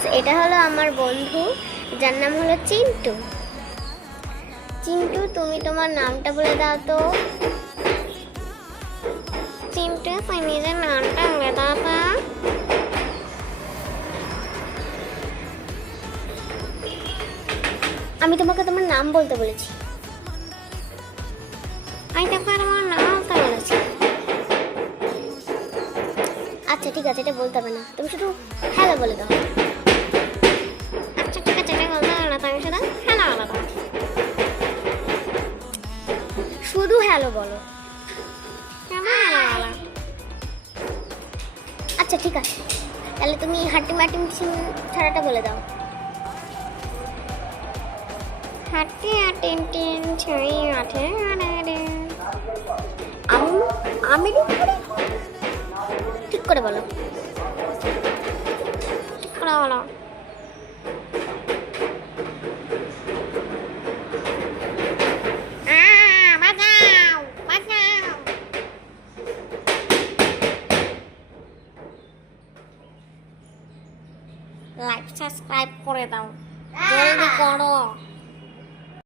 Friends, এটা হলো আমার বন্ধু, যার নাম হলো চিন্টু। চিন্টু, তুমি তোমার নামটা বলে দাও তো। চিন্টু, তুই নিজের নামটা বলে দাও তো। আমি তোমাকে তোমার নাম বলতে বলেছি। আমি তোমাকে তোমার নাম বলতে বলেছি। আচ্ছা ঠিক আছে, এটা বলতে হবে না, তুমি শুধু হ্যালো বলে দাও। আচ্ছা ঠিক আছে, এটা বলতে হবে না, তুমি শুধু হ্যালো বলে দাও। শুধু হ্যালো বলো। আচ্ছা ঠিক আছে, তাহলে তুমি হাট্টি মাটি মিশিং ছাড়াটা বলে দাও। হাট্টি আটিন টিন ছুঁই আঠে আমি ঠিক করে বলো, ঠিক করে বলো। বাঁচাও বাঁচাও। লাইক সাবস্ক্রাইব করে দাও, জলদি করো।